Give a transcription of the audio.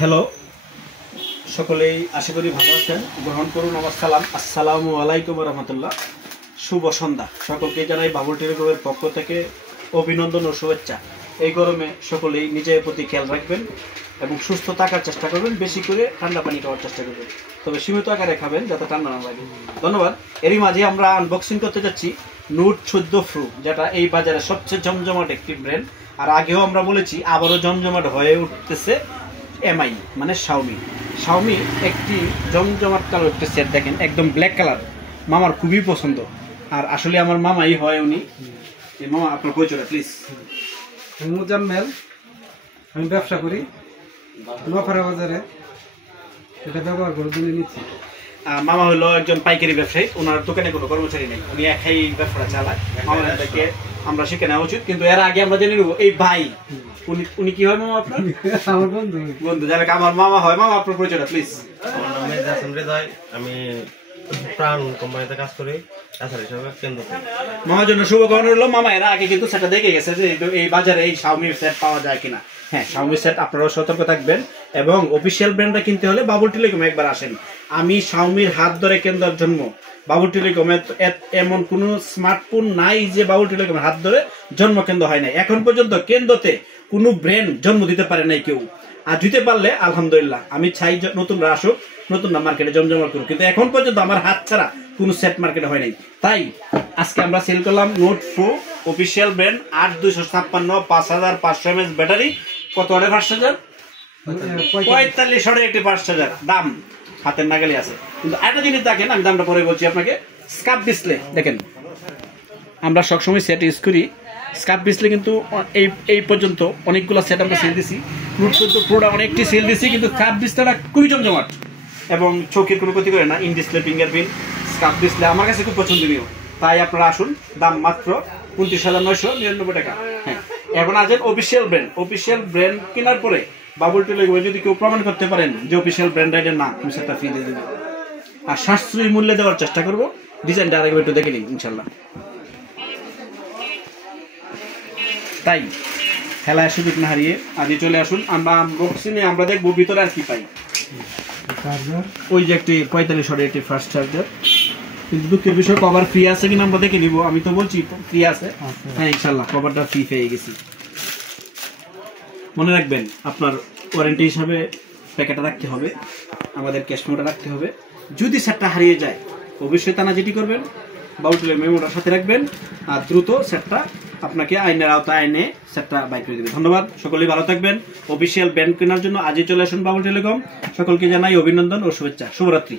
Hello, সকলেই আশা করি ভালো আছেন। গ্রহণ করুন আমার সালাম। আসসালামু আলাইকুম রহমতুল্লাহ। শুভ সন্ধ্যা। সকলকে জানাই বাবুল টেলিকমের পক্ষ থেকে অভিনন্দন ও শুভেচ্ছা। এই গরমে সকলেই নিজের প্রতি খেয়াল রাখবেন এবং সুস্থ থাকার চেষ্টা করবেন। বেশি করে ঠান্ডা পানি খাওয়ার চেষ্টা করবেন, তবে সীমিত আকারে খাবেন যাতে ঠান্ডা না লাগে। ধন্যবাদ। এরই মাঝে আমরা আনবক্সিং করতে যাচ্ছি নোট 14 প্রো, যেটা এই বাজারে সবচেয়ে জমজমাট একটি ব্র্যান্ড। আর আগেও আমরা বলেছি, আবারও জমজমাট হয়ে উঠতেছে এমআই মানে শাওমি একটি জমজমাট কালার একটি সেট। দেখেন একদম ব্ল্যাক কালার, মামার খুবই পছন্দ। আর আসলে আমার মামাই হয় উনি। মামা আপনার পরিচয়টা প্লিজ। আমি মুজাম্মেল, আমি ব্যবসা করি নোয়াপাড়া বাজারে, এটা ব্যবহার করে জন্য নিচ্ছি। মামা হলো একজন পাইকারি ব্যবসায়ী, ওনার দোকানে কোনো কর্মচারী নেই, উনি একাই ব্যবসাটা চালায়। মামাকে আমরা শিখে নেওয়া উচিত। কিন্তু এর আগে আমরা জেনে নেব এই ভাই উনি কি হয় মামা আপনার? আমার বন্ধু যারা আমার মামা হয়। মামা আপনার পরিচয়টা প্লিজ। আমার নাম মেহেদি হাসান হৃদয়, আমি প্রাণ কোম্পানিতে কাজ করি কেন্দ্র। মামার জন্য শুভকামনা রইল। মামা এর আগে কিন্তু সেটা দেখে গেছে যে এই বাজারে এই শাওমির সেট পাওয়া যায় কিনা। হ্যাঁ, শাওমি সেট আপনারাও সতর্ক থাকবেন এবং অফিসিয়াল ব্র্যান্ডটা কিনতে হলে বাবুল টেলিকমে একবার আসেন। আমি শাওমির হাত ধরে কেন্দ্রের জন্ম। বাবুল টেলিকমে এমন কোনো স্মার্টফোন নাই যে বাবুল টেলিকমের হাত ধরে জন্ম কেন্দ্র হয় নাই। এখন পর্যন্ত কেন্দ্রতে কোনো ব্র্যান্ড জন্ম দিতে পারে নাই কেউ। আর দিতে পারলে আলহামদুলিল্লাহ। আমি চাই নতুনরা আসুক, নতুনরা মার্কেটে জমজমাট করুক, কিন্তু এখন পর্যন্ত আমার হাত ছাড়া কোনো সেট মার্কেটে হয় নাই। তাই আজকে আমরা সেল করলাম note pro official brand 8256 5500 mAh battery. কত অর্ডার? 5000, 45 অর্ডার একটি 5000 দাম হাতের নাগালে আছে। কিন্তু একটা জিনিস দেখেন, আমি দামটা পরে বলছি আপনাকে। স্কাপ ডিসপ্লে দেখেন, আমরা সবসময় সেট ইউজ করি। স্কাপ ডিসপ্লে কিন্তু এই পর্যন্ত অনেকগুলো সেট আমরা সেল দিছি। নোট 14 প্রোটা অনেকটি সেল দিছি, কিন্তু স্কাপ ডিসপ্লেটা খুবই জমজমাট এবং চোখের কোনো ক্ষতি করে না। ইন ডিসপ্লে ফিঙ্গারপ্রিন্ট স্কাপ ডিসপ্লে আমার কাছে খুব পছন্দনীয়। তাই আপনারা আসুন। দাম মাত্র 29,999 টাকা। হ্যাঁ, এখন আছেন অফিসিয়াল ব্র্যান্ড কেনার পরে বাবুল টেলিকমে যদি কেউ প্রমাণ করতে পারেন যে অফিসিয়াল ব্র্যান্ড রাইডের না, আমি সেটা ফ্রি দিয়ে দেবো। আর সাশ্রয়ী মূল্যে দেওয়ার চেষ্টা করবো। ডিজাইনটা আরেকবার একটু দেখে নিন ইনশাল্লাহ। তাই খেলায় সুযোগ না হারিয়ে আজই চলে আসুন। আমরা আনবক্সিংয়ে আমরা দেখবো ভিতরে আর কি পাই। ওই যে একটি 45 ওয়াটের একটি ফাস্ট চার্জার, কিন্তু দুঃখের বিষয় কভার ফ্রি আছে কিনা আমরা দেখে নিব। আমি তো বলছি ফ্রি আছে। হ্যাঁ ইনশাল্লাহ কভারটা ফ্রি পেয়ে গেছি। মনে রাখবেন আপনার ওয়ারেন্টি হিসাবে প্যাকেটটা রাখতে হবে, আমাদের ক্যাশ মেমোটা রাখতে হবে। যদি সেটটা হারিয়ে যায় অবশ্যই তানা যেটি করবেন, বাবুল টেলিকম মেমোটার সাথে রাখবেন আর দ্রুত সেটটা আপনাকে আইনের আওতায় আইনে সেটটা বাই করে দেবেন। ধন্যবাদ। সকলেই ভালো থাকবেন। অফিসিয়াল ব্র্যান্ড কেনার জন্য আজই চলে আসুন বাবুল টেলিকম। সকলকে জানাই অভিনন্দন ও শুভেচ্ছা। শুভরাত্রি।